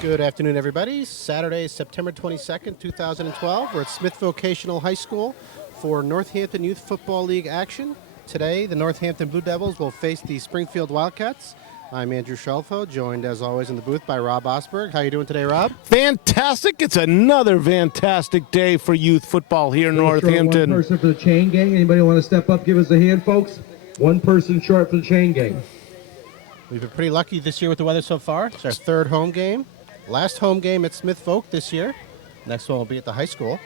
Good afternoon, everybody. Saturday, September 22nd, 2012. We're at Smith Vocational High School for Northampton Youth Football League action. Today, the Northampton Blue Devils will face the Springfield Wildcats. I'm Andrew Schelfo, joined as always in the booth by Rob Osberg. How you doing today, Rob? Fantastic. It's another fantastic day for youth football here in Northampton. One person for the chain gang. Anybody want to step up, give us a hand, folks? One person short for the chain gang. We've been pretty lucky this year with the weather so far. It's our third home game. Last home game at Smith Voc this year. Next one will be at the high school.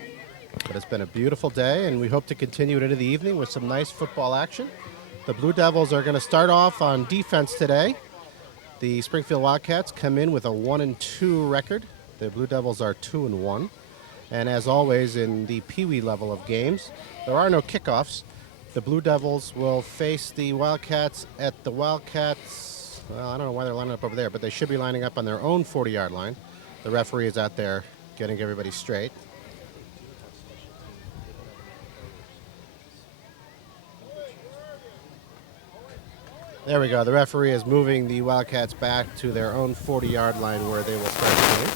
But it's been a beautiful day, and we hope to continue it into the evening with some nice football action. The Blue Devils are going to start off on defense today. The Springfield Wildcats come in with a 1-2 record. The Blue Devils are 2-1. And as always in the Pee Wee level of games, there are no kickoffs. The Blue Devils will face the Wildcats at the Wildcats. Well, I don't know why they're lining up over there, but they should be lining up on their own 40-yard line. The referee is out there getting everybody straight. There we go. The referee is moving the Wildcats back to their own 40-yard line where they will start the game.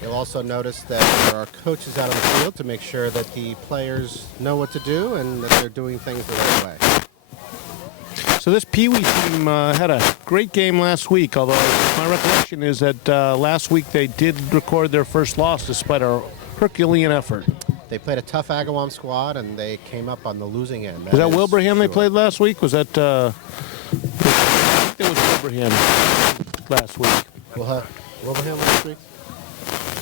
You'll also notice that there are coaches out on the field to make sure that the players know what to do and that they're doing things the right way. So this Pee Wee team had a great game last week, although my recollection is that last week they did record their first loss despite a Herculean effort. They played a tough Agawam squad, and they came up on the losing end. Was that Wilbraham they played last week? Was that... I think it was Wilbraham last week. Wilbraham last week?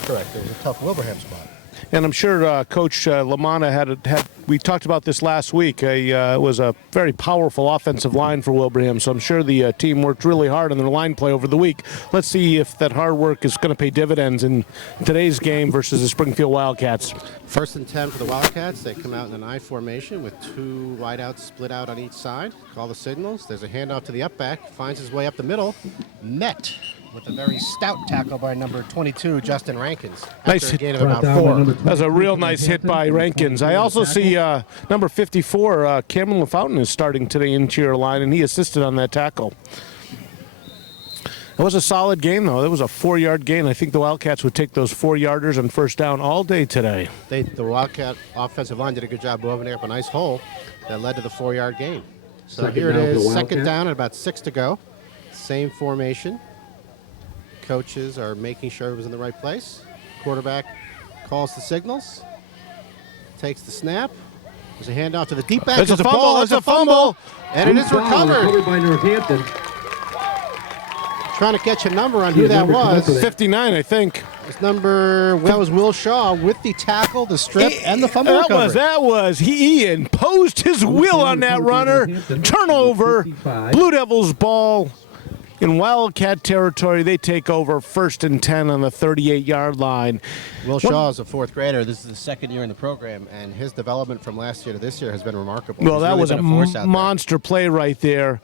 Correct. It was a tough Wilbraham squad. And I'm sure Coach Lamanna had. We talked about this last week. It was a very powerful offensive line for Wilbraham, so I'm sure the team worked really hard on their line play over the week. Let's see if that hard work is going to pay dividends in today's game versus the Springfield Wildcats. 1st and 10 for the Wildcats. They come out in an I formation with two wideouts split out on each side. Call the signals. There's a handoff to the up back. Finds his way up the middle. Met with a very stout tackle by number 22, Justin Rankins. Nice hit. Gain of about 4. That was a real nice hit by Rankins. I also see number 54, Cameron LaFountain is starting today interior line, and he assisted on that tackle. It was a solid game, though. It was a 4-yard gain. I think the Wildcats would take those 4-yarders on first down all day today. The Wildcat offensive line did a good job of opening up a nice hole that led to the 4-yard gain. So here it is, second down and about 6 to go. Same formation. Coaches are making sure it was in the right place. Quarterback calls the signals, takes the snap. There's a handoff to the deep back. There's a fumble. There's a fumble. And it is recovered. By Northampton. Trying to catch a number on who that was. 59, I think. It's that was Will Shaw with the tackle, the strip, and the fumble recovery. That was. He imposed his will on that runner. Turnover. Blue Devils ball. In Wildcat territory, they take over 1st and 10 on the 38-yard line. Will Shaw is a 4th grader. This is the second year in the program, and his development from last year to this year has been remarkable. Well, that was a monster play right there.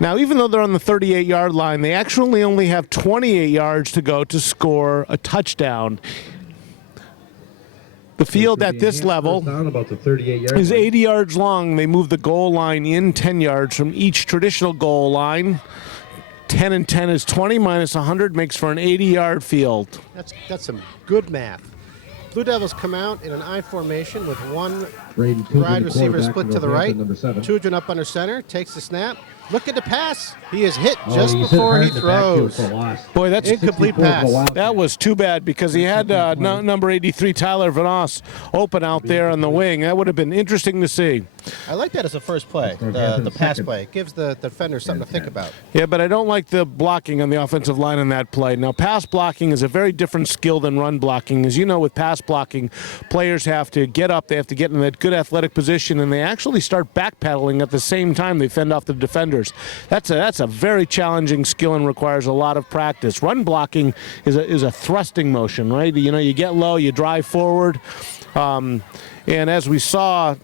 Now, even though they're on the 38-yard line, they actually only have 28 yards to go to score a touchdown. The field at this level is 80 yards long. They move the goal line in 10 yards from each traditional goal line. 10 and 10 is 20 minus 100 makes for an 80-yard field. That's some good math. Blue Devils come out in an I formation with one wide receiver split to the right. Tudrin up under center, takes the snap. Look at the pass. He is hit just before he throws. Boy, that's incomplete pass. That was too bad because he had number 83, Tyler Vanos, open out there on the wing. That would have been interesting to see. I like that as a first play, the pass play. It gives the defender something to think about. Yeah, but I don't like the blocking on the offensive line on that play. Now, pass blocking is a very different skill than run blocking. As you know, with pass blocking, players have to get up, they have to get in that good athletic position, and they actually start backpedaling at the same time they fend off the defenders. That's a very challenging skill and requires a lot of practice. Run blocking is a thrusting motion, right? You know, you get low, you drive forward, and as we saw,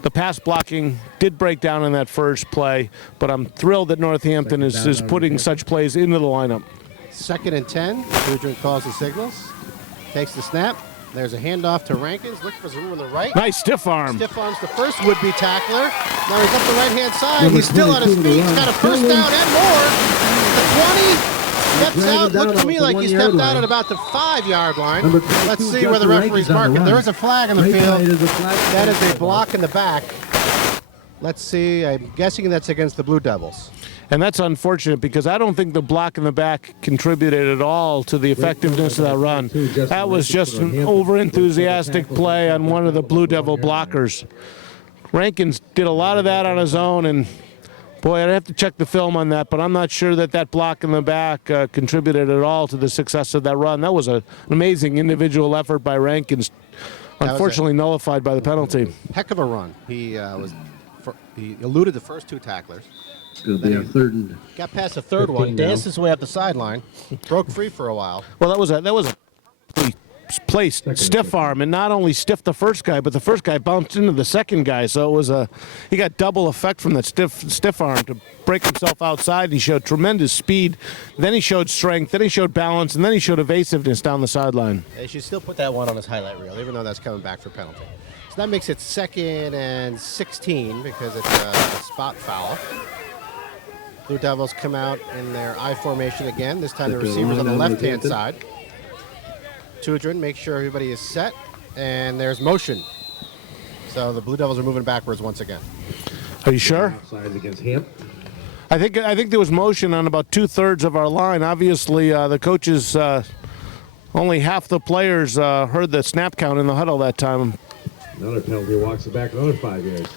the pass blocking did break down in that first play, but I'm thrilled that Northampton is putting such plays into the lineup. 2nd and 10. Tudrin calls the signals, takes the snap. There's a handoff to Rankins. Looking for Zaru on the right. Nice stiff arm. Stiff arms the first would-be tackler. Now he's up the right-hand side. He's still on his feet. He's got a first down and more. The 20, Steps out. down Looked to me about the like he 1 yard stepped out line. at about the 5-yard line. Number 22, Let's see where the Justin referee's Rankin's on the marking. There run. is a flag on the Right field. side is a flag. That is a block in the back. Let's see. I'm guessing that's against the Blue Devils. And that's unfortunate because I don't think the block in the back contributed at all to the effectiveness of that run. That was just an over-enthusiastic play on one of the Blue Devil blockers. Rankins did a lot of that on his own, and boy, I'd have to check the film on that, but I'm not sure that that block in the back contributed at all to the success of that run. That was an amazing individual effort by Rankins, unfortunately nullified by the penalty. Heck of a run. He eluded the first 2 tacklers. It's going to be a third and Got past the third one, 15 now. danced his way up the sideline, broke free for a while. Well, that was a placed stiff arm, and not only stiffed the first guy, but the first guy bounced into the second guy. So it was he got double effect from that stiff arm to break himself outside. He showed tremendous speed, then he showed strength, then he showed balance, and then he showed evasiveness down the sideline. They should still put that one on his highlight reel, even though that's coming back for penalty. So that makes it 2nd and 16 because it's a spot foul. Blue Devils come out in their I formation again. This time the receiver's on the left-hand side. Tudrin makes sure everybody is set, and there's motion. So the Blue Devils are moving backwards once again. Are you sure? sides against him. I think there was motion on about 2/3 of our line. Obviously, the coaches, only half the players heard the snap count in the huddle that time. Another penalty walks it back another 5 yards.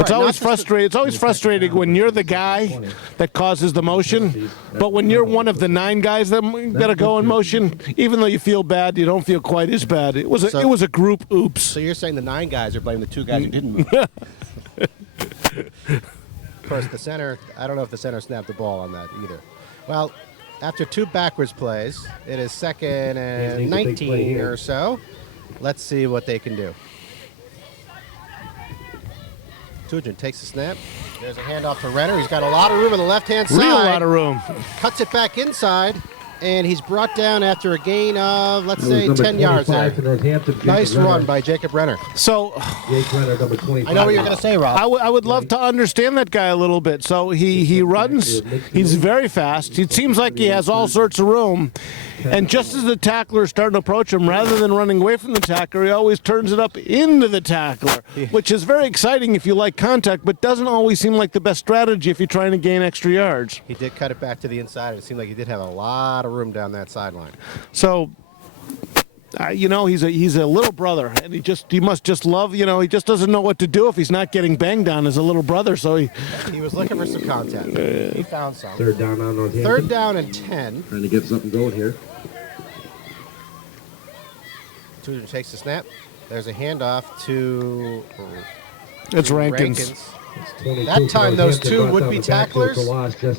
It's always frustrating. It's always frustrating when you're the guy that causes the motion, but when you're one of the 9 guys that are going motion, even though you feel bad, you don't feel quite as bad. It was a group oops. So you're saying the 9 guys are blaming the 2 guys who didn't move. Of course, the center, I don't know if the center snapped the ball on that either. Well, after 2 backwards plays, it is 2nd and 19 or so. Let's see what they can do. Tudrin takes the snap. There's a handoff to Renner. He's got a lot of room on the left-hand side. Real lot of room. Cuts it back inside, and he's brought down after a gain of, let's say, 10 yards there. Nice run by Jacob Renner. So Jake Renner, number 25. I know what you're going to say, Rob. I would love to understand that guy a little bit. So he runs. He's very fast. It seems like he has all sorts of room. And just as the tackler is starting to approach him, rather than running away from the tackler, he always turns it up into the tackler, which is very exciting if you like contact, but doesn't always seem like the best strategy if you're trying to gain extra yards. He did cut it back to the inside. It seemed like he did have a lot of room down that sideline. So, he's a little brother, and he must just love, he just doesn't know what to do if he's not getting banged on as a little brother. So he was looking for some content. He found some. Third down on Northampton. 3rd down and 10. Trying to get something going here. Tudor takes the snap. There's a handoff to Rankins. That time, those 2 would-be tacklers.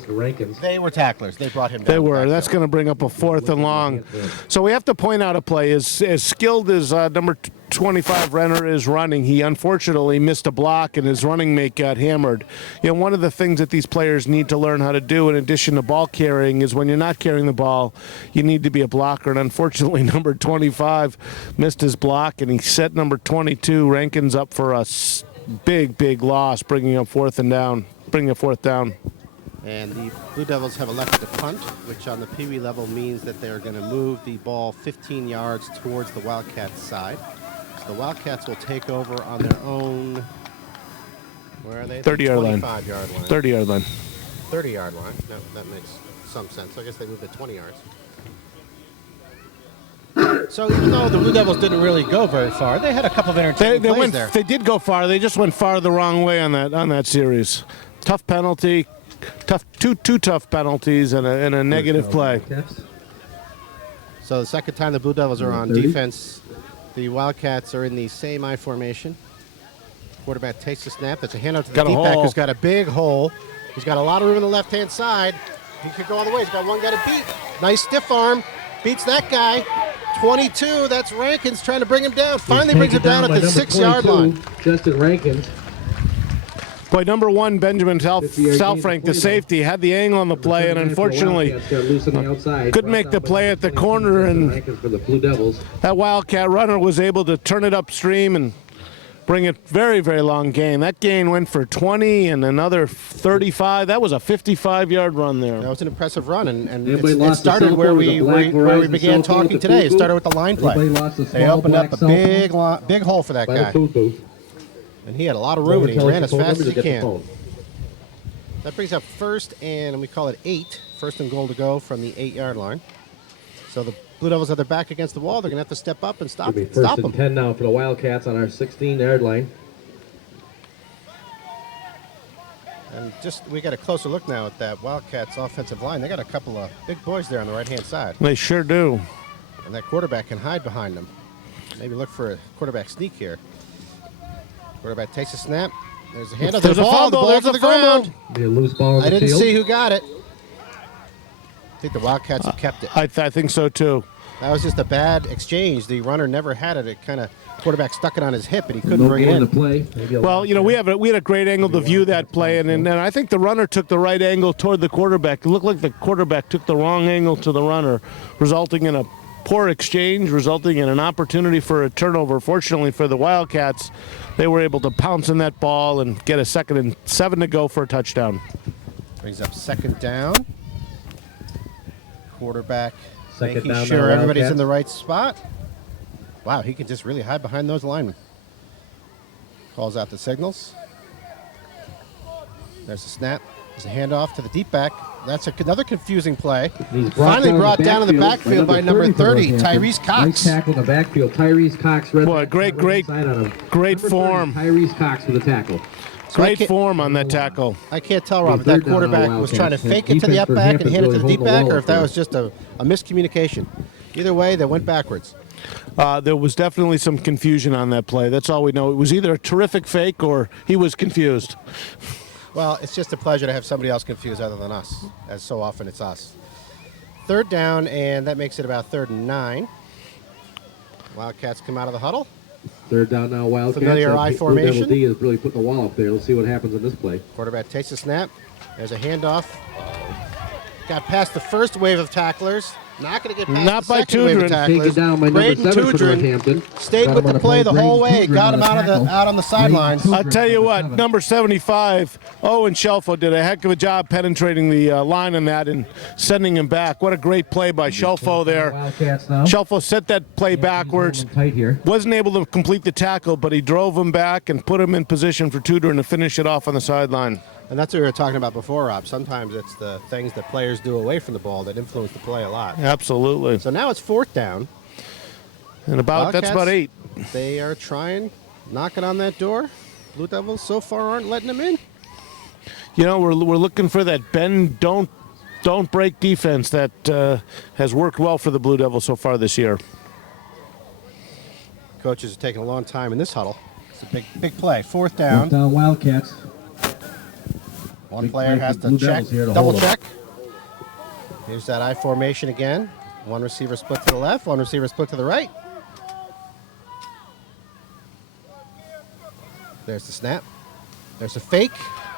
Rankins. They were tacklers. They brought him down. They were. That's going to bring up a 4th and long. So we have to point out a play. As skilled as number 25 Renner is running, he unfortunately missed a block, and his running mate got hammered. One of the things that these players need to learn how to do, in addition to ball carrying, is when you're not carrying the ball, you need to be a blocker. And unfortunately, number 25 missed his block, and he set number 22 Rankins up for a big loss, bringing up 4th down. And the Blue Devils have elected to punt, which on the Pee Wee level means that they're going to move the ball 15 yards towards the Wildcats side. So the Wildcats will take over on their own, where are they? 30-yard line. 25-yard line. 30-yard line. 30-yard line. No, that makes some sense. I guess they moved it 20 yards. So even though the Blue Devils didn't really go very far, they had a couple of entertaining plays there. They did go far. They just went far the wrong way on that series. Tough penalty, two tough penalties, and a negative play. So the second time the Blue Devils are on defense, the Wildcats are in the same I formation. Quarterback takes the snap. That's a handoff to the deep back who's got a big hole. He's got a lot of room on the left-hand side. He could go all the way. He's got one guy to beat. Nice stiff arm. Beats that guy. 22, that's Rankins trying to bring him down. Finally brings him down at the 6-yard line. Justin Rankins. Boy, number 1, Benjamin Salfrank, the safety, had the angle on the play, and unfortunately couldn't make the play at the corner, and that Wildcat runner was able to turn it upstream and bring it very, very long gain. That gain went for 20 and another 35. That was a 55-yard run there. That was an impressive run, and It started where we began talking today. It started with the line play. They opened up a big hole for that guy. And he had a lot of room, and he ran as fast as he can. That brings up first, and we call it 8. First and goal to go from the 8-yard line. So the Blue Devils are back against the wall. They're going to have to step up and stop them. First and 10 now for the Wildcats on our 16-yard line. And we got a closer look now at that Wildcats offensive line. They got a couple of big boys there on the right-hand side. They sure do. And that quarterback can hide behind them. Maybe look for a quarterback sneak here. Quarterback takes a snap. There's a handoff. There's a fumble. There's a ground. Be a loose ball on the I didn't field. see who got it. I think the Wildcats have kept it. I think so, too. That was just a bad exchange. The runner never had it. It kind of quarterback stuck it on his hip, and he couldn't bring it in. Play. Well, we had a great angle to view that play, and I think the runner took the right angle toward the quarterback. It looked like the quarterback took the wrong angle to the runner, resulting in a poor exchange, resulting in an opportunity for a turnover. Fortunately for the Wildcats, they were able to pounce in that ball and get a 2nd and 7 to go for a touchdown. Brings up second down. Quarterback Second making down sure now, everybody's Wildcats. in the right spot. Wow, he can just really hide behind those linemen. Calls out the signals. There's a snap. There's a handoff to the deep back. That's another confusing play. Finally brought down in the backfield by number 30, Tyrese Cox. Nice tackle in the backfield. Tyrese Cox. Boy, great form. Tyrese Cox with a tackle. Great form on that tackle. I can't tell, Rob, if that quarterback was trying to fake it to the up back and hand it to the deep back, or if that was just a miscommunication. Either way, they went backwards. There was definitely some confusion on that play. That's all we know. It was either a terrific fake or he was confused. Well, it's just a pleasure to have somebody else confused other than us, as so often it's us. Third down, and that makes it about 3rd and 9. Wildcats come out of the huddle. Third down now, Wildcats. Familiar I formation. Devil D is really putting the wall up there. Let's see what happens in this play. Quarterback takes a snap. There's a handoff. Got past the first wave of tacklers. Not going to get past Not the by second wave of Tudrin. tacklers. Taken down by number Braden 7 for Tudrin Northampton. stayed with the play the whole way. Got him out on the sidelines. I'll tell you what, number 75, Owen Shelfo did a heck of a job penetrating the line on that and sending him back. What a great play by Shelfo there. Wildcats now. Shelfo set that play backwards. Tight here. Wasn't able to complete the tackle, but he drove him back and put him in position for Tudor to finish it off on the sideline. And that's what we were talking about before, Rob. Sometimes it's the things that players do away from the ball that influence the play a lot. Absolutely. So now it's 4th down. And that's about 8. They are knocking on that door. Blue Devils so far aren't letting them in. We're looking for that bend, don't break defense that has worked well for the Blue Devils so far this year. Coaches are taking a long time in this huddle. It's a big play. 4th down. 4th down, Wildcats. One Big player play has for to Blue check, Devils here to double hold 'em. check. Here's that I formation again. One receiver split to the left, one receiver split to the right. There's the snap. There's a fake.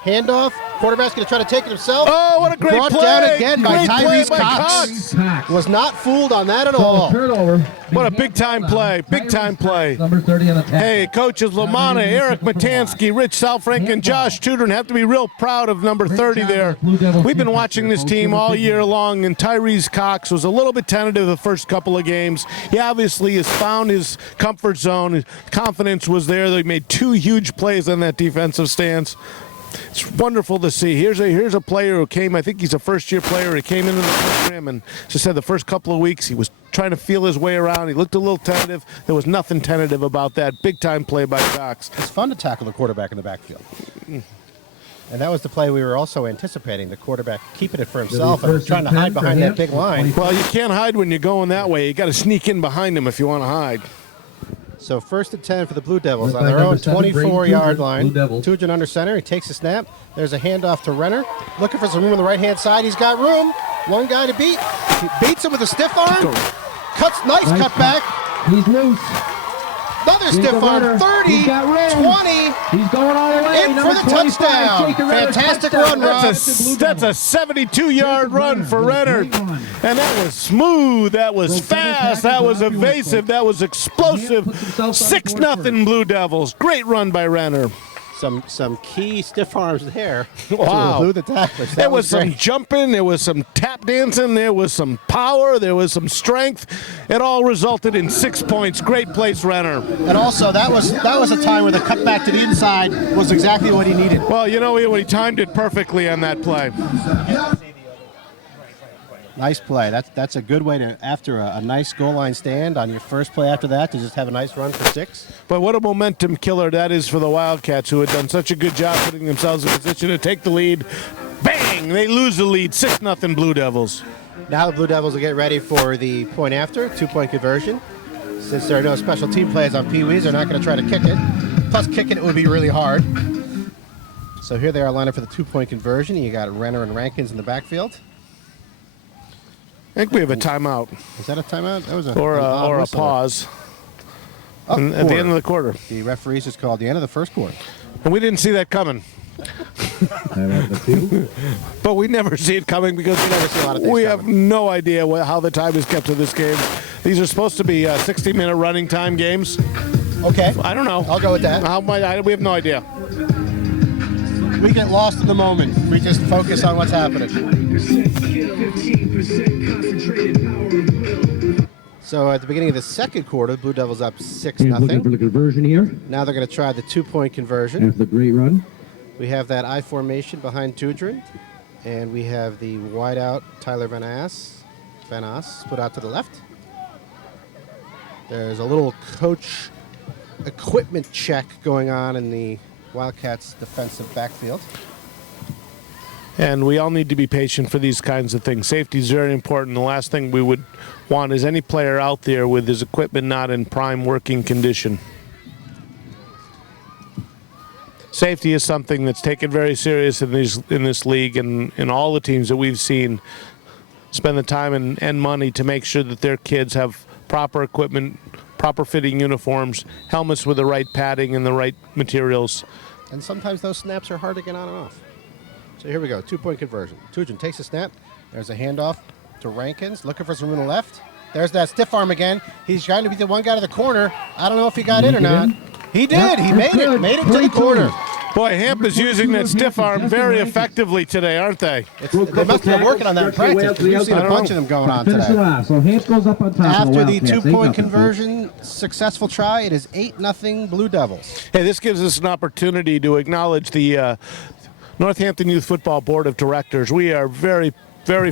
Handoff. Quarterback's going to try to take it himself. Oh, what a great Brought play! down again by Great play Tyrese by Cox. Cox. Was not fooled on that at all. Turnover. What a big-time play. Big-time play. Number 30 on the tackle. Hey, coaches Lamanna, Eric Matansky, Rich Salfrank, and Josh Tudor have to be real proud of number 30 there. We've been watching this team all year long, and Tyrese Cox was a little bit tentative the first couple of games. He obviously has found his comfort zone. His confidence was there. They made 2 huge plays on that defensive stance. It's wonderful to see. Here's a player who came, I think he's a first-year player. He came into the program and just said the first couple of weeks he was trying to feel his way around. He looked a little tentative. There was nothing tentative about that. Big-time play by Cox. It's fun to tackle the quarterback in the backfield. And that was the play we were also anticipating, the quarterback keeping it for himself and trying to hide behind that big line. Well, you can't hide when you're going that way. You got to sneak in behind him if you want to hide. So 1st and 10 for the Blue Devils Led on by their number own 7, 24-yard Blue line. Devils. Tudrin under center. He takes a snap. There's a handoff to Renner. Looking for some room on the right-hand side. He's got room. One guy to beat. He beats him with a stiff arm. Nice cut back. He's loose. Another Another stiff arm, 30, 20. He's going all the way. In for the touchdown. Fantastic run, Rob. That's a 72-yard run for Renner. And that was smooth. That was fast. That was evasive. That was explosive. 6-0 Blue Devils. Great run by Renner. Some key stiff arms there. Wow. To elude the tacklers. There was some great. jumping, there was some tap dancing, there was some power, there was some strength. It all resulted in 6 points. Great place, Renner. And also, that was a time where the cutback to the inside was exactly what he needed. Well, you know, he timed it perfectly on that play. Nice play. That's a good way to, after a nice goal line stand on your first play after that, to just have a nice run for 6. But what a momentum killer that is for the Wildcats, who had done such a good job putting themselves in position to take the lead. Bang! They lose the lead, 6-0 Blue Devils. Now the Blue Devils will get ready for the point after, 2-point conversion. Since there are no special team plays on Pee Wees, they're not going to try to kick it. Plus, kicking it would be really hard. So here they are lined up for the 2-point conversion. You got Renner and Rankins in the backfield. I think we have a timeout. Is that a timeout? That was or a pause at the end of the quarter. The referees just called the end of the first quarter. And we didn't see that coming. But we never see it coming because we have no idea how the time is kept to this game. These are supposed to be 60-minute running time games. Okay. I don't know. I'll go with that. We have no idea. We get lost in the moment. We just focus on what's happening. So at the beginning of the second quarter, the Blue Devils up 6-0. Looking for the conversion here. Now they're going to try the 2-point conversion. After the great run. We have that I formation behind Tudrin, and we have the wideout Tyler Van Ass put out to the left. There's a little coach equipment check going on in the Wildcats defensive backfield. And we all need to be patient for these kinds of things. Safety is very important. The last thing we would want is any player out there with his equipment not in prime working condition. Safety is something that's taken very serious in this league, and in all the teams that we've seen spend the time and money to make sure that their kids have proper equipment, proper fitting uniforms, helmets with the right padding and the right materials. And sometimes those snaps are hard to get on and off. So here we go, 2-point conversion. Tudrin takes a snap. There's a handoff to Rankins, looking for some room to the left. There's that stiff arm again. He's trying to be the one guy to the corner. I don't know if he got in or not. He did. He made it. Made it to the corner. Boy, Hamp is using that stiff arm very effectively today, aren't they? They must have been working on that in practice. We've seen a bunch of them going on today. So Hamp goes up on top. After the 2-point conversion, successful try, it is 8-0 Blue Devils. Hey, this gives us an opportunity to acknowledge the Northampton Youth Football Board of Directors. We are very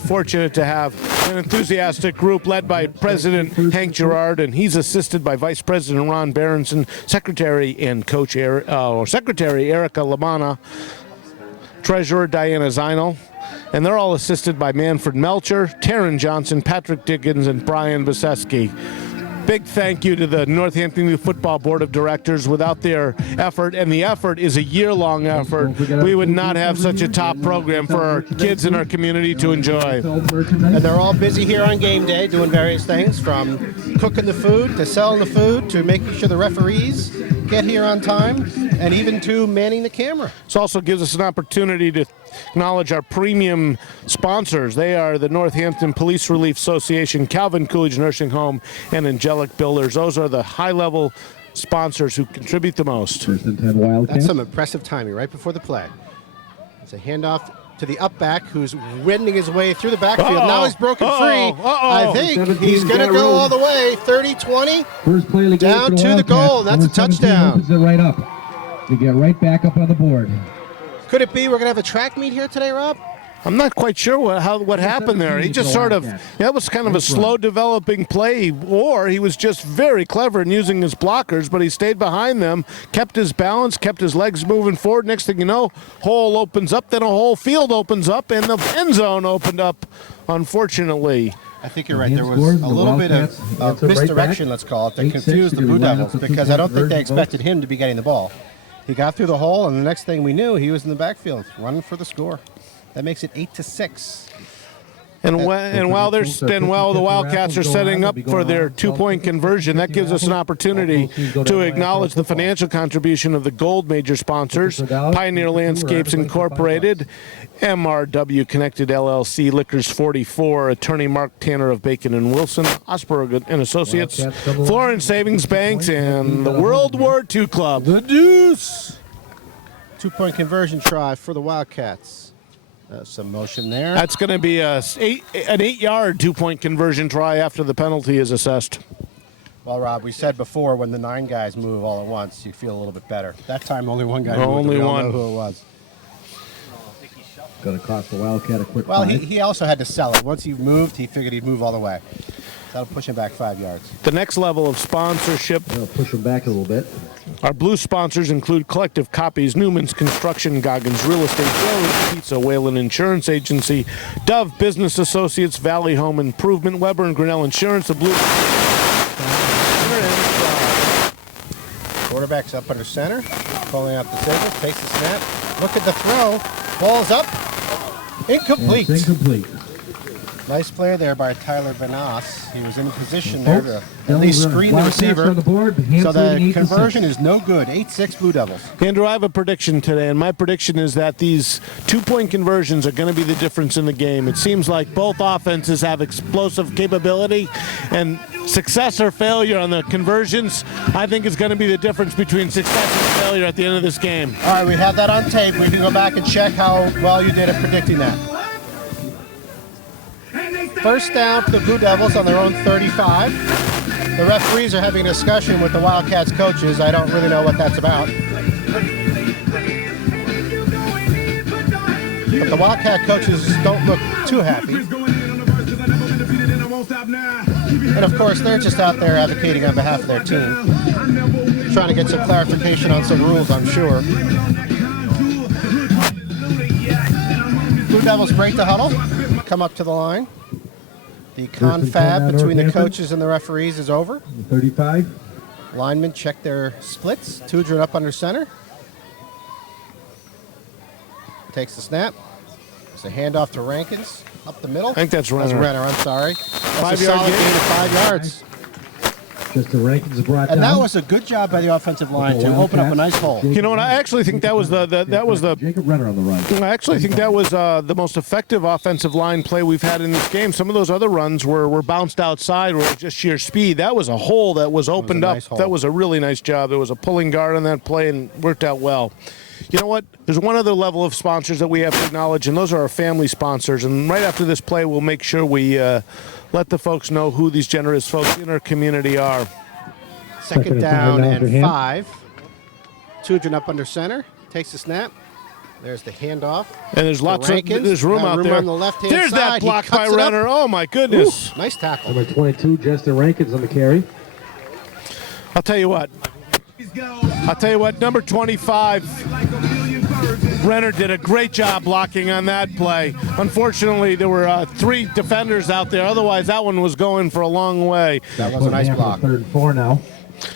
fortunate to have an enthusiastic group led by President Hank Gerard, and he's assisted by Vice President Ron Berenson, Secretary and Coach Secretary Erica Lamana, Treasurer Diana Zinal, and they're all assisted by Manfred Melcher, Taryn Johnson, Patrick Dickens, and Brian Baseski. Big thank you to the Northampton Youth Football Board of Directors. Without their effort, and the effort is a year-long effort, we would not have such a top program for our kids in our community to enjoy. And they're all busy here on game day doing various things, from cooking the food to selling the food to making sure the referees get here on time, and even to manning the camera. This also gives us an opportunity to acknowledge our premium sponsors. They are the Northampton Police Relief Association, Calvin Coolidge Nursing Home, and Angelic Builders. Those are the high-level sponsors who contribute the most. That's some impressive timing right before the play. It's a handoff to the up back, who's wending his way through the backfield. Now he's broken free. I think he's going to go all the way. 30-20. Down to the goal. That's a touchdown. Opens it right up to get right back up on the board. Could it be we're going to have a track meet here today, Rob? I'm not quite sure what happened there. He just sort of, that was kind of a slow developing play, or he was just very clever in using his blockers, but he stayed behind them, kept his balance, kept his legs moving forward. Next thing you know, hole opens up, then a whole field opens up, and the end zone opened up, unfortunately. I think you're right. There was a little bit of misdirection, let's call it, that confused the Blue Devils, because I don't think they expected him to be getting the ball. He got through the hole, and the next thing we knew, he was in the backfield running for the score. That makes it 8-6. And while the Wildcats are setting up for their two-point conversion, that gives us an opportunity to acknowledge the financial contribution of the Gold Major sponsors: Pioneer Landscapes Incorporated, MRW Connected LLC, Liquors 44, Attorney Mark Tanner of Bacon and Wilson, Osberg and Associates, Florence Savings Banks, and the World War II Club. The Deuce. Two-point conversion try for the Wildcats. Some motion there. That's going to be an 8-yard two-point conversion try after the penalty is assessed. Well, Rob, we said before when the 9 guys move all at once, you feel a little bit better. That time only one guy moved. Only we all one. know who it was. Going to cost the Wildcat a quick Well, five. he also had to sell it. Once he moved, he figured he'd move all the way. That'll push him back 5 yards. The next level of sponsorship. They'll push him back a little bit. Our blue sponsors include Collective Copies, Newman's Construction, Goggins Real Estate, Joe's Pizza, Whalen Insurance Agency, Dove Business Associates, Valley Home Improvement, Weber and Grinnell Insurance, the blue. Quarterback's up under center, pulling out the scissors, takes the snap. Look at the throw. Ball's up. Incomplete. It's incomplete. Nice player there by Tyler Benas. He was in a position there to at Devils least are screen the Wildcats receiver. on the board. So the Hands leading 8-6. conversion is no good. 8-6 Blue Devils. Andrew, I have a prediction today, and my prediction is that these two-point conversions are going to be the difference in the game. It seems like both offenses have explosive capability, and success or failure on the conversions, I think, is going to be the difference between success and failure at the end of this game. All right, we have that on tape. We can go back and check how well you did at predicting that. First down for the Blue Devils on their own 35. The referees are having a discussion with the Wildcats coaches. I don't really know what that's about. But the Wildcat coaches don't look too happy. And of course, they're just out there advocating on behalf of their team. Trying to get some clarification on some rules, I'm sure. Blue Devils break the huddle, come up to the line. The confab between the coaches and the referees is over. 35. Linemen check their splits. Tudrin up under center. Takes the snap. It's a handoff to Rankins. Up the middle. I think that's Renner. That's Renner, I'm sorry. That's 5 a yard solid gain. gain of 5 yards. Just the Rankins brought And down. that was a good job by the offensive line to open up a nice hole. You know what? I actually think that was the Jacob Renner on the run. I actually think that was the most effective offensive line play we've had in this game. Some of those other runs were bounced outside, were just sheer speed. That was a hole that was opened nice up. hole. That was a really nice job. There was a pulling guard on that play and worked out well. You know what? There's one other level of sponsors that we have to acknowledge, and those are our family sponsors. And right after this play, we'll make sure we let the folks know who these generous folks in our community are. Second down for and him. 5. Tudrin up under center. Takes the snap. There's the handoff. And there's lots of Rankins. there's room Got out room there. on the left-hand There's side. that He block by cuts it up. Renner. Oh my goodness! Ooh, nice tackle. Number 22, Justin Rankins on the carry. I'll tell you what. Number 25, Renner did a great job blocking on that play. Unfortunately, there were 3 defenders out there. Otherwise, that one was going for a long way. That was a nice Half of block. 3rd and 4 now.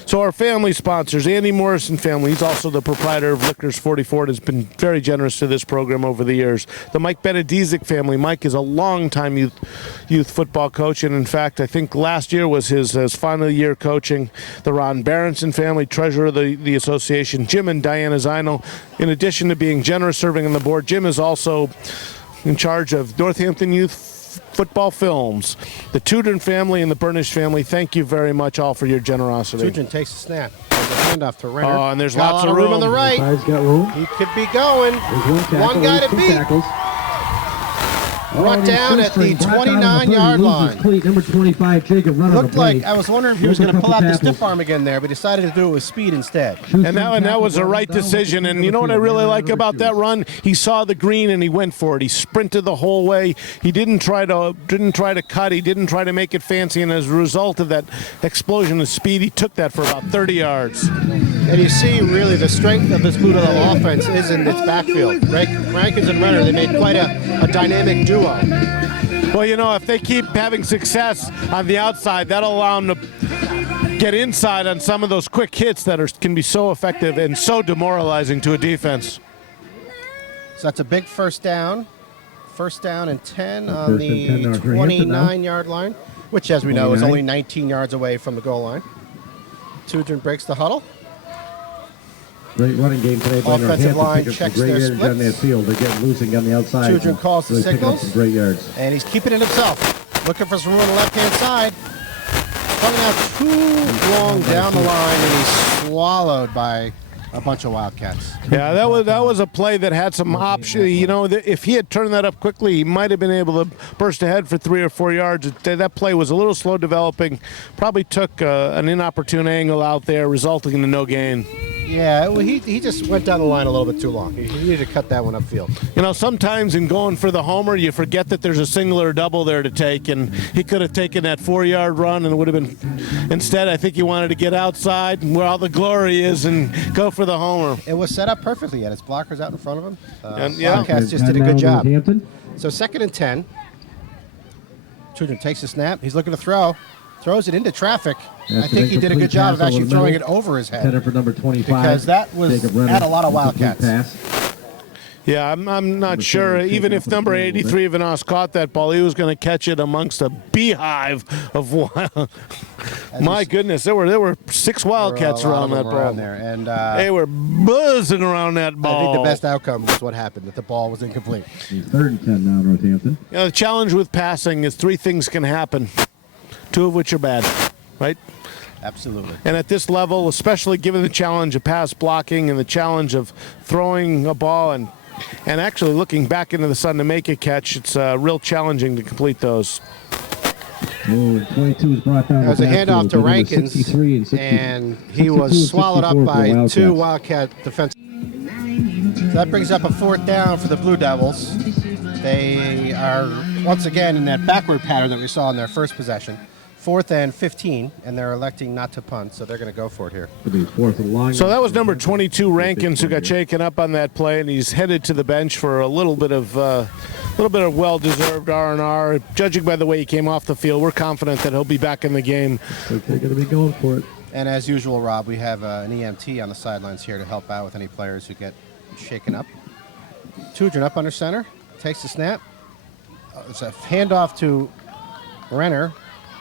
So our family sponsors, Andy Morrison family, he's also the proprietor of Liquors 44 and has been very generous to this program over the years. The Mike Benedizic family. Mike is a longtime youth football coach, and in fact, I think last year was his final year coaching. The Ron Berenson family, treasurer of the association. Jim and Diana Zino, in addition to being generous serving on the board, Jim is also in charge of Northampton Youth Football Films. The Tudrin family and the Burnish family, thank you very much all for your generosity. Tudrin takes the snap. There's a handoff to Renner. Oh, and there's Got lots a lot of room. on the right. Five's got room. He could be going. There's one tackle. One guy There's to 2 beat. tackles. Brought down at the 29-yard line. Number 25, Jacob Renner. Looked like, I was wondering if he was going to pull out the stiff arm. arm again there, but decided to do it with speed instead. And that was the right decision. And you know what I really like about that run? He saw the green and he went for it. He sprinted the whole way. He didn't try to cut. He didn't try to make it fancy. And as a result of that explosion of speed, he took that for about 30 yards. And you see, really, the strength of this Blue Devil offense is in its backfield. Rankins and Renner, they made quite a dynamic duo. Well, you know, if they keep having success on the outside, that'll allow them to get inside on some of those quick hits that can be so effective and so demoralizing to a defense. So that's a big first down first down and 10 on First the and 10 now for Hampton now. 29-yard line, which, as we know, is 29. only 19 yards away from the goal line. Tudrin breaks the huddle. Great running game today by Offensive Northampton. line Picking some checks great their yards on that splits. field. They're getting loose and on the outside. Tudrin calls the really picking up signals. some great yards. And he's keeping it himself. Looking for some room on the left-hand side. Coming out too long down the line, and he's swallowed by a bunch of Wildcats. Yeah, that was a play that had some option. You know, if he had turned that up quickly, he might have been able to burst ahead for 3 or 4 yards. That play was a little slow developing. Probably took an inopportune angle out there, resulting in a no gain. Yeah, well, he just went down the line a little bit too long. He needed to cut that one upfield. You know, sometimes in going for the homer, you forget that there's a single or double there to take, and he could have taken that 4-yard run, and it would have been. Instead, I think he wanted to get outside where all the glory is and go for the homer. It was set up perfectly. He had his blockers out in front of him. And, yeah. Wildcats just And did a now good job. Northampton. So 2nd and 10. Tudrin takes the snap. He's looking to throw. Throws it into traffic. That's I think an he did a good incomplete job of pass over actually the throwing it middle. over his head. Headed for number 25. Because that was Jacob Renner. at a lot of Incomplete Wildcats. pass. Yeah, I'm not sure. Even if number 83 Vanos caught that ball, he was going to catch it amongst a beehive of wild. My goodness, there were 6 Wildcats There were a lot around of that them ball. around there. And They were buzzing around that I ball. think the best outcome was what happened, that the ball was incomplete. 3rd and 10 now, Northampton. You know, the challenge with passing is 3 things can happen, 2 of which are bad, right? Absolutely. And at this level, especially given the challenge of pass blocking and the challenge of throwing a ball and actually looking back into the sun to make a catch, it's real challenging to complete those. Oh, 22 is brought down. There was a handoff to Number Rankins, 63 and 60, and he 62 was and swallowed 64 up for the by Wildcats. 2 Wildcat defense. So that brings up a 4th down for the Blue Devils. They are once again in that backward pattern that we saw in their first possession. 4th and 15, and they're electing not to punt, so they're going to go for it here. It'll be 4th and long. So that was number 22, Rankins, who got shaken up on that play, and he's headed to the bench for a little bit of well-deserved R&R. Judging by the way he came off the field, we're confident that he'll be back in the game. They're going to be going for it. And as usual, Rob, we have an EMT on the sidelines here to help out with any players who get shaken up. Tudrin up under center, takes the snap. It's a handoff to Renner.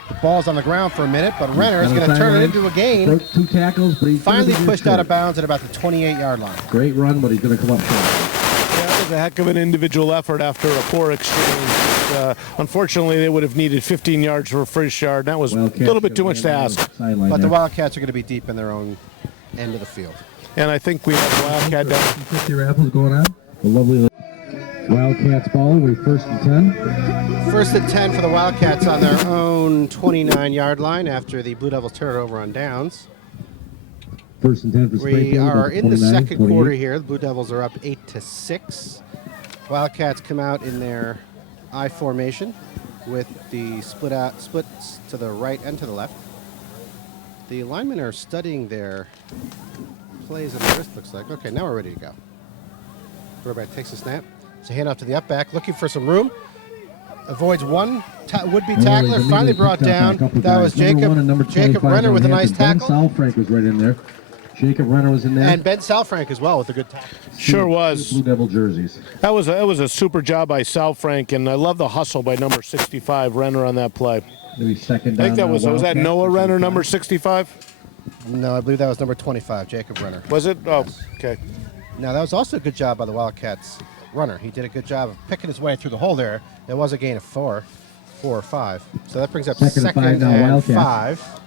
The ball's on the ground for a minute, but Renner is going to turn it into a gain. Broke 2 tackles, but he's Finally gonna be pushed short. out of bounds at about the 28-yard line. Great run, but he's going to come up short. Yeah, that was a heck of an individual effort after a poor exchange. Unfortunately, they would have needed 15 yards for a first yard. That was Wildcats a little bit too gonna much to land on ask. the sideline But the there. Wildcats are going to be deep in their own end of the field. And I think we have Wildcat down. 50 raffles going on. The lovely Wildcats ball with 1st and 10. 1st and 10 for the Wildcats on their own 29-yard line after the Blue Devils turn it over on downs. 1st and 10 for We Springfield. are about in the 29, second 28. quarter here. The Blue Devils are up 8-6. Wildcats come out in their I formation with the splits to the right and to the left. The linemen are studying their plays on the wrist, looks like. Okay, now we're ready to go. Quarterback takes a snap. It's a handoff to the up back, looking for some room. Avoids one would-be tackler, he's finally illegally brought picked up by a down. couple That guys. was Number 1 and number Jacob 25 Renner with a nice Northampton. tackle. Ben Salfrank was right in there. Jacob Renner was in there. And Ben Salfrank as well with a good tackle. Sure was. Blue Devil jerseys. That was a super job by Sal Frank, and I love the hustle by number 65, Renner, on that play. Maybe second I think down that now, was that Wildcats. Noah Renner, number 65? No, I believe that was number 25, Jacob Renner. Was it? Oh, okay. Now, that was also a good job by the Wildcats runner. He did a good job of picking his way through the hole there. It was a gain of 4 or 5. So that brings up Second and 5 second now, and Wildcats. 5.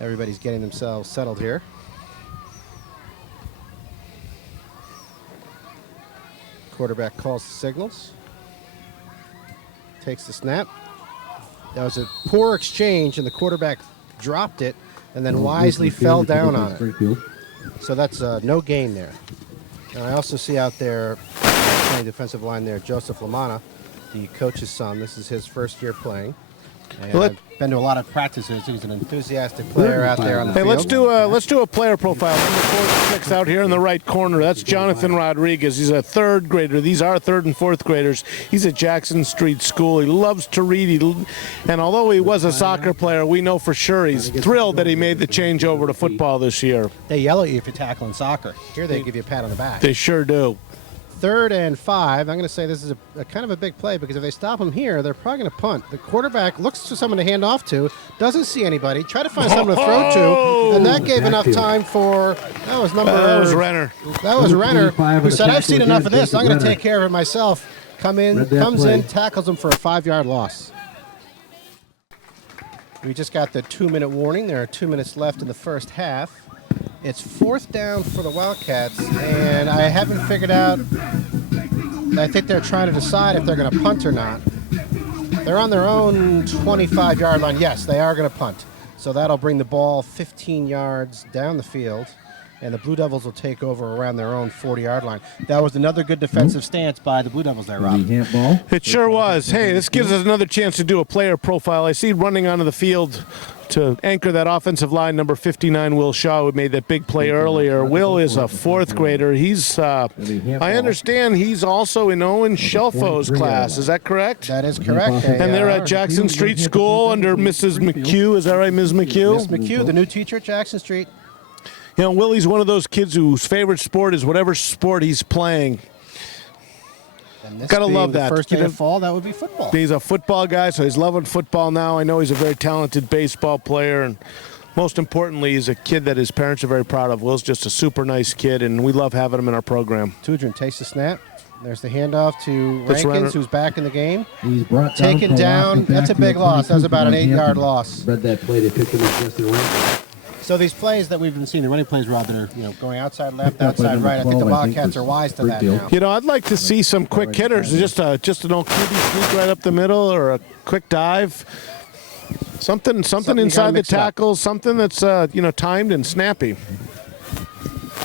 Everybody's getting themselves settled here. Quarterback calls the signals. Takes the snap. That was a poor exchange, and the quarterback dropped it and then wisely fell down on it. Springfield. So that's no gain there. And I also see out there playing defensive line there, Joseph Lamana, the coach's son. This is his first year playing. And Let- I've been to a lot of practices. He's an enthusiastic player out there on the Hey, field. let's do a player profile. Number 46 out here in the right corner. That's Jonathan Rodriguez. He's a 3rd grader. These are 3rd and 4th graders. He's at Jackson Street School. He loves to read. And although he was a soccer player, we know for sure he's thrilled that he made the change over to football this year. They yell at you if you're tackling soccer. Here they give you a pat on the back. They sure do. 3rd and 5. I'm going to say this is a kind of a big play because if they stop him here, they're probably going to punt. The quarterback looks for someone to hand off to, doesn't see anybody, try to find someone to throw to, and that gave enough time for, that was Renner. That was Renner, who said, I've seen enough of this. I'm going to take care of it myself. Comes in, tackles him for a 5-yard loss. We just got the 2-minute warning. There are 2 minutes left in the first half. It's 4th down for the Wildcats, and I haven't figured out. I think they're trying to decide if they're going to punt or not. They're on their own 25-yard line. Yes, they are going to punt. So that'll bring the ball 15 yards down the field, and the Blue Devils will take over around their own 40-yard line. That was another good defensive stance by the Blue Devils there, Rob. It sure was. Hey, this gives us another chance to do a player profile. I see running onto the field to anchor that offensive line, number 59, Will Shaw, who made that big play earlier. Will is a 4th grader. He's, I understand he's also in Owen Shelfo's class. Is that correct? That is correct. And they're at Jackson Street School under Mrs. McHugh. Is that right, Ms. McHugh? Ms. McHugh, the new teacher at Jackson Street. You know, Willie's one of those kids whose favorite sport is whatever sport he's playing. Gotta love that. First day of fall, that would be football. He's a football guy, so he's loving football now. I know he's a very talented baseball player, and most importantly, he's a kid that his parents are very proud of. Will's just a super nice kid, and we love having him in our program. Tudrin takes the snap. There's the handoff to Rankins, who's back in the game. He's brought taken down. That's a big loss. That was about an 8-yard loss. Read that play. They picked him up Justin Rankins. So these plays that we've been seeing, the running plays, Rob, that are going outside left, outside right. I think the Wildcats are wise to that now. You know, I'd like to see some quick hitters, just an old QB sneak right up the middle, or a quick dive, something inside the tackle, something that's timed and snappy.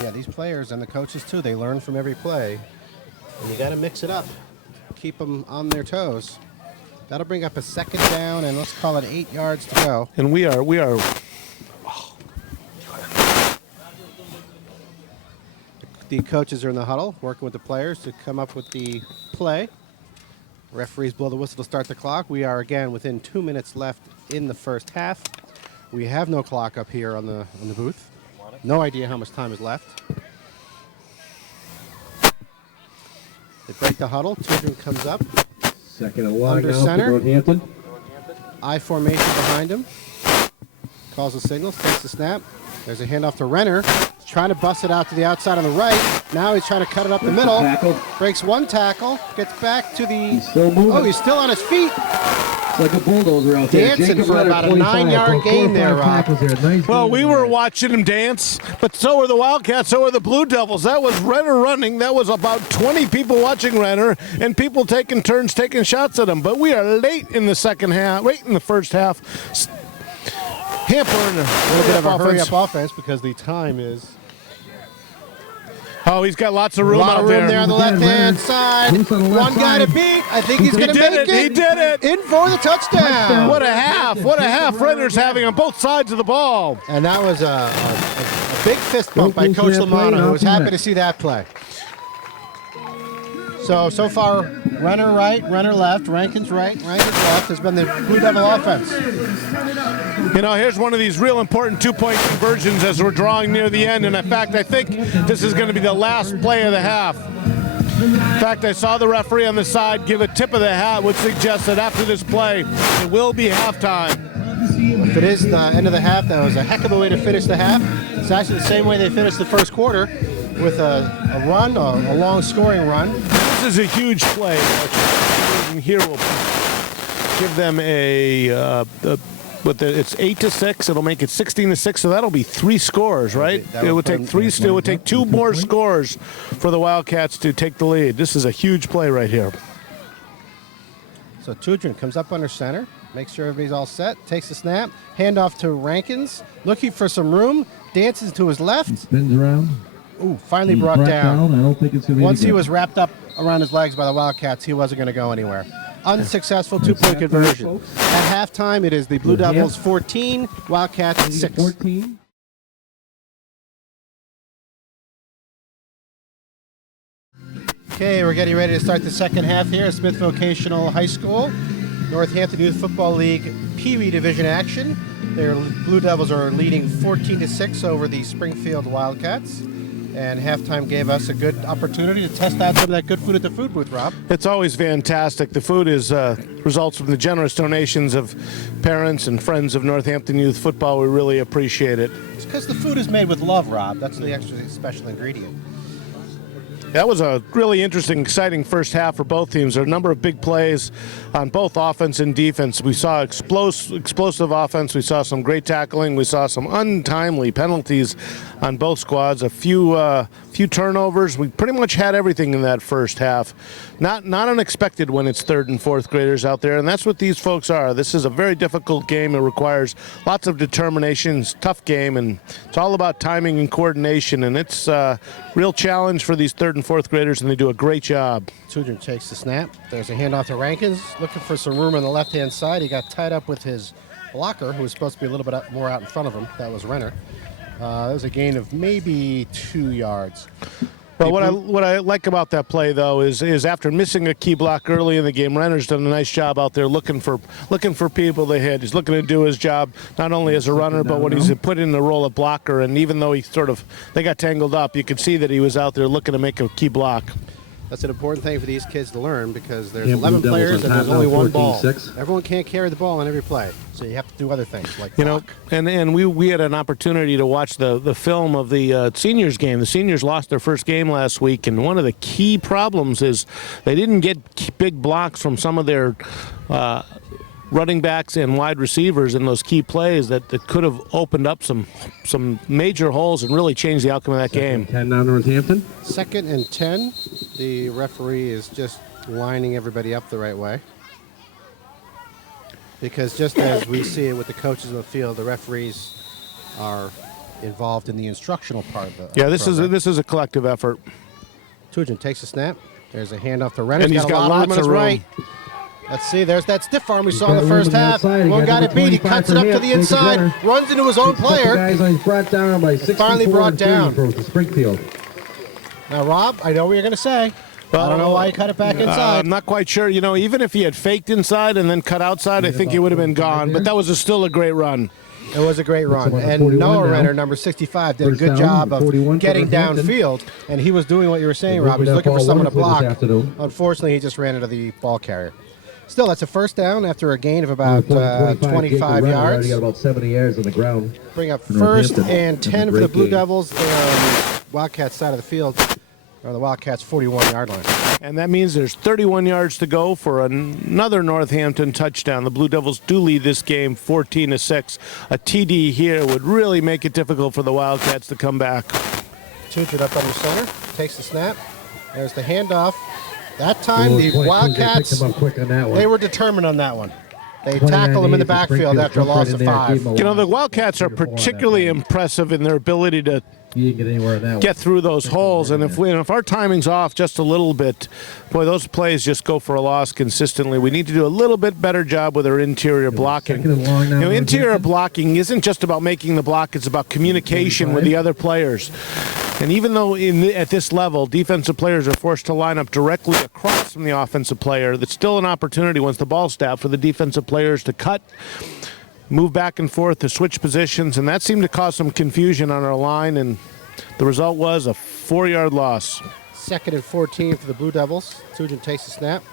Yeah, these players and the coaches too, they learn from every play, and you got to mix it up, keep them on their toes. That'll bring up a 2nd down, and let's call it 8 yards to go. And we are. The coaches are in the huddle, working with the players to come up with the play. Referees blow the whistle to start the clock. We are again within 2 minutes left in the first half. We have no clock up here on the booth. No idea how much time is left. They break the huddle. Tudrin comes up. 2nd and long under now center. for Northampton. I formation behind him. Calls the signals, takes the snap. There's a handoff to Renner. He's trying to bust it out to the outside on the right. Now he's trying to cut it up the middle. Breaks one tackle. Gets back to the... He's still moving. Oh, he's still on his feet. It's like a bulldozer out there. Dancing for about a 9-yard gain there, Rob. Nice Well, we were watching him dance, but so were the Wildcats, so were the Blue Devils. That was Renner running. That was about 20 people watching Renner and people taking turns taking shots at him. But we are late in the first half. Hampering A little bit of a hurry-up offense because the time is... Oh, he's got lots of room out there. there on the left-hand side. One guy to beat. I think he's going to make it. He did it. In for the touchdown. What a half. What a half Renner's having on both sides of the ball. And that was a big fist bump by Coach Lamano, who was happy to see that play. So far, Renner right, Renner left, Rankins right, Rankins left has been the Blue Devil offense. You know, here's one of these real important 2-point conversions as we're drawing near the end. And in fact, I think this is going to be the last play of the half. In fact, I saw the referee on the side give a tip of the hat, which suggests that after this play, it will be halftime. If it is the end of the half, that was a heck of a way to finish the half. It's actually the same way they finished the first quarter, with a run, a long scoring run. This is a huge play. And here we'll give them it's 8-6. It'll make it 16-6. So that'll be 3 scores, right? It would take 3. It would take 2 more scores for the Wildcats to take the lead. This is a huge play right here. So Tudrin comes up under center, makes sure everybody's all set, takes the snap, handoff to Rankins, looking for some room, dances to his left. He spins around. Ooh, finally brought down. I don't think it's going to be Once he was wrapped up around his legs by the Wildcats, he wasn't going to go anywhere. Unsuccessful 2-point conversion. At halftime, it is the Blue Devils 14, Wildcats 6. 14. Okay, we're getting ready to start the second half here at Smith Vocational High School. Northampton Youth Football League Pee Wee Division action. Their Blue Devils are leading 14-6 over the Springfield Wildcats. And halftime gave us a good opportunity to test out some of that good food at the food booth, Rob. It's always fantastic. The food is results from the generous donations of parents and friends of Northampton Youth Football. We really appreciate it. It's because the food is made with love, Rob. That's the extra special ingredient. That was a really interesting, exciting first half for both teams. There are a number of big plays on both offense and defense. We saw explosive offense. We saw some great tackling. We saw some untimely penalties on both squads. A few turnovers. We pretty much had everything in that first half. Not unexpected when it's third and fourth graders out there, and that's what these folks are. This is a very difficult game. It requires lots of determination. It's a tough game, and it's all about timing and coordination, and it's a real challenge for these third and fourth graders, and they do a great job. Tudrin takes the snap. There's a handoff to Rankins, looking for some room on the left-hand side. He got tied up with his blocker, who was supposed to be a little bit more out in front of him. That was Renner. That was a gain of maybe 2 yards. Well, what I like about that play, though, is after missing a key block early in the game, Renner's done a nice job out there looking for people to hit. He's looking to do his job not only as a runner, but when he's put in the role of blocker. And even though they got tangled up, you could see that he was out there looking to make a key block. That's an important thing for these kids to learn because there's 11 players and there's only one ball. Everyone can't carry the ball on every play, so you have to do other things like block. And we had an opportunity to watch the film of the seniors game. The seniors lost their first game last week, and one of the key problems is they didn't get big blocks from some of their running backs and wide receivers in those key plays that could have opened up some major holes and really changed the outcome of that game. 10 now Northampton. 2nd and 10. The referee is just lining everybody up the right way. Because just as we see it with the coaches in the field, the referees are involved in the instructional part of the this is a collective effort. Tudrin takes a snap. There's a handoff to Renner. And he's got lots of room. Right. Let's see, there's that stiff arm we saw in the first half. One got it beat, he cuts it up to the inside, runs into his own player. Brought down by finally brought down. For Springfield. Now, Rob, I know what you're going to say. I don't know why he cut it back inside. I'm not quite sure. Even if he had faked inside and then cut outside, I think he would have been gone. But that was still a great run. It was a great run. And Noah Renner, number 65, did a good job of getting downfield. And he was doing what you were saying, Rob. He was looking for someone to block. Unfortunately, he just ran into the ball carrier. Still, that's a first down after a gain of about 25 yards. Got about 70 yards on the ground. Bring up 1st and 10 for the Blue Devils. They're on the Wildcats side of the field, or the Wildcats' 41-yard line. And that means there's 31 yards to go for another Northampton touchdown. The Blue Devils do lead this game 14-6. A TD here would really make it difficult for the Wildcats to come back. Tudrin up under center, takes the snap. There's the handoff. That time, the Wildcats, they were determined on that one. They tackled him in the backfield after a loss of 5. The Wildcats are particularly impressive in their ability to get through those holes. And if our timing's off just a little bit, boy, those plays just go for a loss consistently. We need to do a little bit better job with our interior blocking. Interior blocking isn't just about making the block, it's about communication with the other players. And even though at this level, defensive players are forced to line up directly across from the offensive player, that's still an opportunity once the ball's snapped for the defensive players to cut, move back and forth, to switch positions, and that seemed to cause some confusion on our line, and the result was a 4-yard loss. 2nd and 14 for the Blue Devils. Tudrin takes the snap.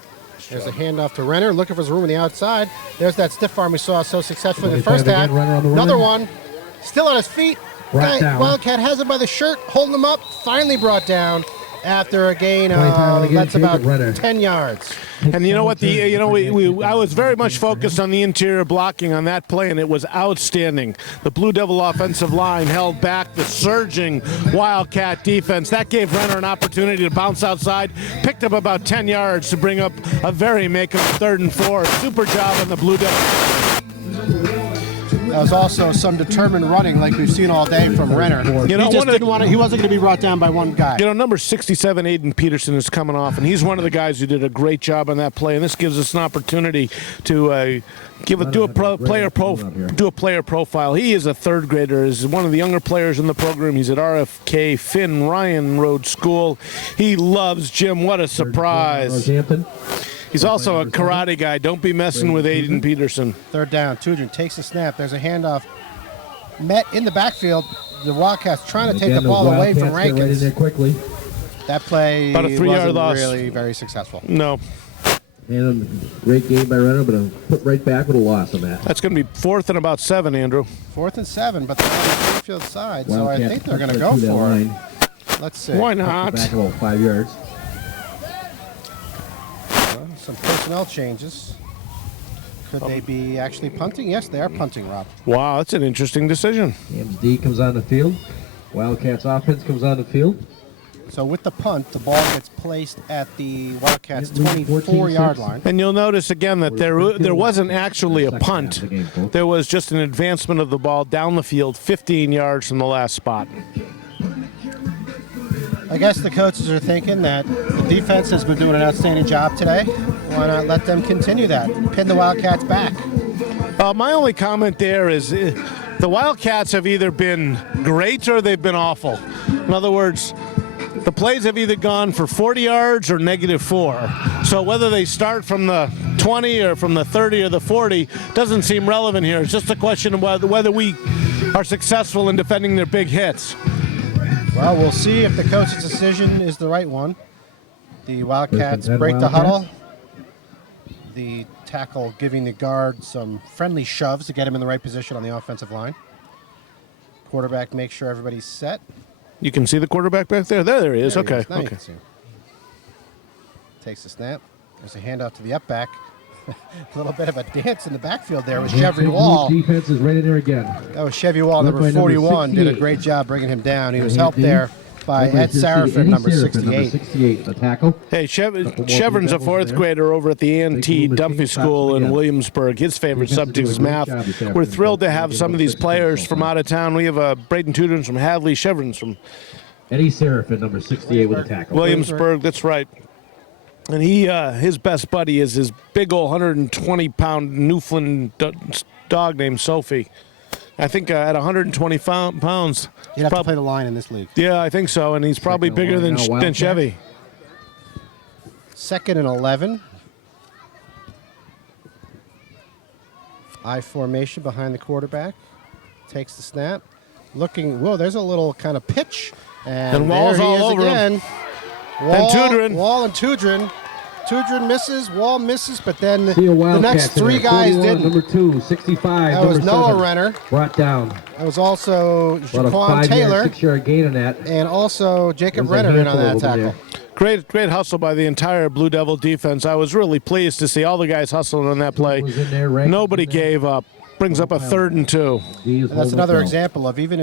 There's a handoff to Renner, looking for his room on the outside. There's that stiff arm we saw so successfully in the first half. Another one, still on his feet. Wildcat has him by the shirt, holding him up, finally brought down after a gain of that's about 10 yards. And you know what? I was very much focused on the interior blocking on that play, and it was outstanding. The Blue Devil offensive line held back the surging Wildcat defense. That gave Renner an opportunity to bounce outside, picked up about 10 yards to bring up a very make-up 3rd and 4. Super job on the Blue Devil. That was also some determined running like we've seen all day from Renner. He wasn't going to be brought down by one guy. Number 67, Aiden Peterson, is coming off, and he's one of the guys who did a great job on that play. And this gives us an opportunity to do a player profile. He is a 3rd grader. Is one of the younger players in the program. He's at RFK Finn Ryan Road School. He loves gym. What a surprise! He's also a karate guy. Don't be messing with Aiden Peterson. 3rd down. Tudrin takes a snap. There's a handoff. Met in the backfield. the Wildcats trying to And take again, the ball away from Wildcats get right in there Rankins. quickly. That play About a 3-yard wasn't loss. really very successful. No. And a great game by Renner, but a put right back with a loss on that. That's going to be 4th and about 7, Andrew. 4th and 7, but they're on the Springfield side, so I Wildcats think they're going to punch go right through that for it. line. Let's see. Why Punch it not? back about 5 yards. Some personnel changes. Could they be actually punting? Yes, they are punting, Rob. Wow, that's an interesting decision. Rams D comes on the field. Wildcats offense comes on the field. So with the punt, the ball gets placed at the Wildcats' It leads 24-yard 14-6. line. And you'll notice again that there wasn't actually a punt. There was just an advancement of the ball down the field 15 yards from the last spot. I guess the coaches are thinking that the defense has been doing an outstanding job today. Why not let them continue that? Pin the Wildcats back. My only comment there is the Wildcats have either been great or they've been awful. In other words, the plays have either gone for 40 yards or -4. So whether they start from the 20 or from the 30 or the 40 doesn't seem relevant here. It's just a question of whether we are successful in defending their big hits. Well, we'll see if the coach's decision is the right one. The Wildcats First and 10 break the Wildcats. huddle. The tackle giving the guard some friendly shoves to get him in the right position on the offensive line. Quarterback makes sure everybody's set. You can see the quarterback back there? There he is. There he Okay. is. Now you Okay. can see him. Takes the snap. There's a handoff to the up back. A little bit of a dance in the backfield there with Chevy Wall. Defense is right in there again. That was Chevy Wall, Led number by number 41. Did a 68. great job bringing him down. He was Right-hand helped team. there by Led by Ed Sarafin, Eddie number Serafin, 68. 68, the tackle. Hey, Couple more Chevron's a Blue Devils 4th there. grader over at the Big A&T Blue Dumpy Machine School stops in again. Williamsburg. His favorite Defense is subject is doing a great math. job this We're afternoon. thrilled to have some of these 6 players so from far. out of town. We have Braden Tudors from Hadley, Chevron's from Eddie Serafin, number 68 with a tackle. Williamsburg. That's right. And his best buddy is his big old 120-pound Newfoundland dog named Sophie. I think at 120 pounds. You'd have to play the line in this league. Yeah, I think so. And he's probably Second bigger line than, now, than Wildcats. Chevy. 2nd and 11. I formation behind the quarterback. Takes the snap. Looking, whoa, there's a little kind of pitch. And Wall's there he all is over him. again. Wall, Tudrin. Wall and Tudrin. Tudrin misses, Wall misses, but then See a the Wildcats next in 3 there. guys 41, didn't. Number 2, 65. That was number Noah 7. Renner. Brought down. That was also About a Jaquan 5-yard, Taylor 6-yard gain on that. and also Jacob There's a Renner in on that handful over tackle. there. Great hustle by the entire Blue Devil defense. I was really pleased to see all the guys hustling on that play. Was in there, Rankins Nobody in there. gave up. Brings up a 3rd and 2. D is And that's holding another up well. example of even